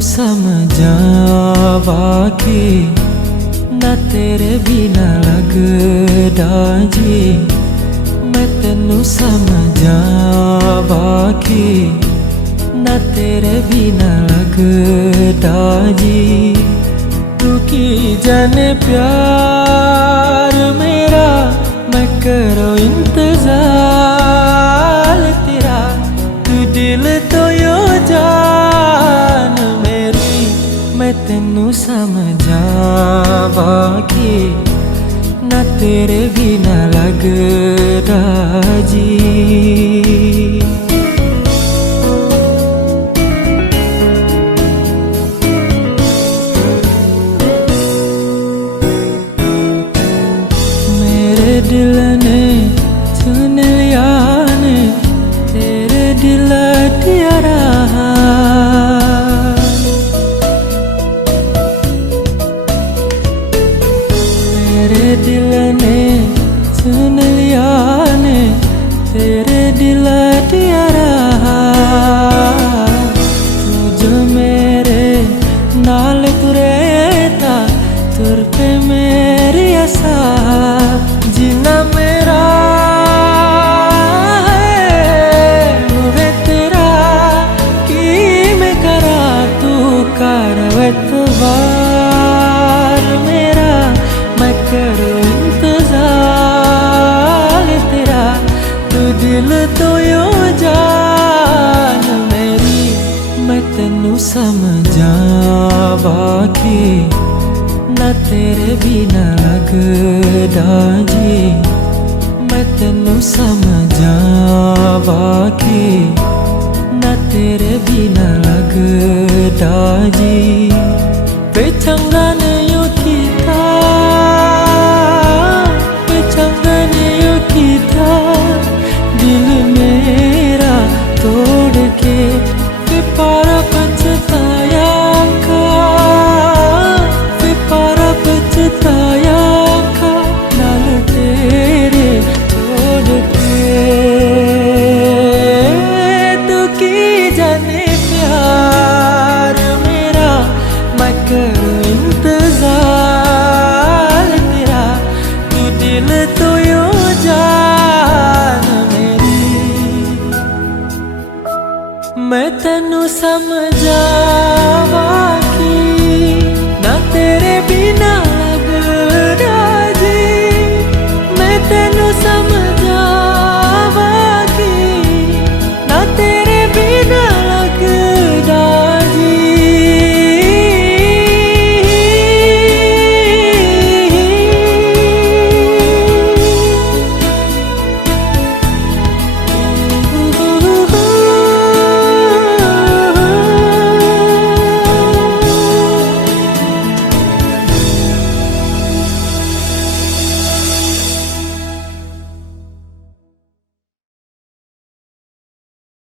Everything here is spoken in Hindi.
समझावा के ना तेरे बिना लगदा जी। मैं तेनू समझावा के ना तेरे बिना लगदा जी। तू की जाने प्यार मेरा, मैं करो इंतजार तेरा। तू दिल तो यो जान मेरी, मैं तेनू समझावा के ना तेरे बिना लगदा जी। दिल ने चुन लिया ने तेरे दिल दिया रहा। मेरे दिल ने चुन लिया ने तेरे दिल दिया रहा। तू जो मेरे नाल तुरे था, तुर पे मेरी आशा। जीना मेरा है वे तेरा कि मैं करा, तू कर एतबार मेरा। मैं करूँ इंतजार तेरा। तू दिल तो यो जान मेरी, मैं तेनू समझावा के ना तेरे बिना लगदा जी। मैं तेनू समझावा के ना तेरे बिना लगदा जी। वे चंगा ने यो कीता, वे चंगा ने यो कीता दिल मेरा तोड़ के। वे पारा पछताया पछताया का नाल तेरे छोड़ के। तू की जाने प्यार मेरा, मैं करूँ इंतजार तेरा। तू दिल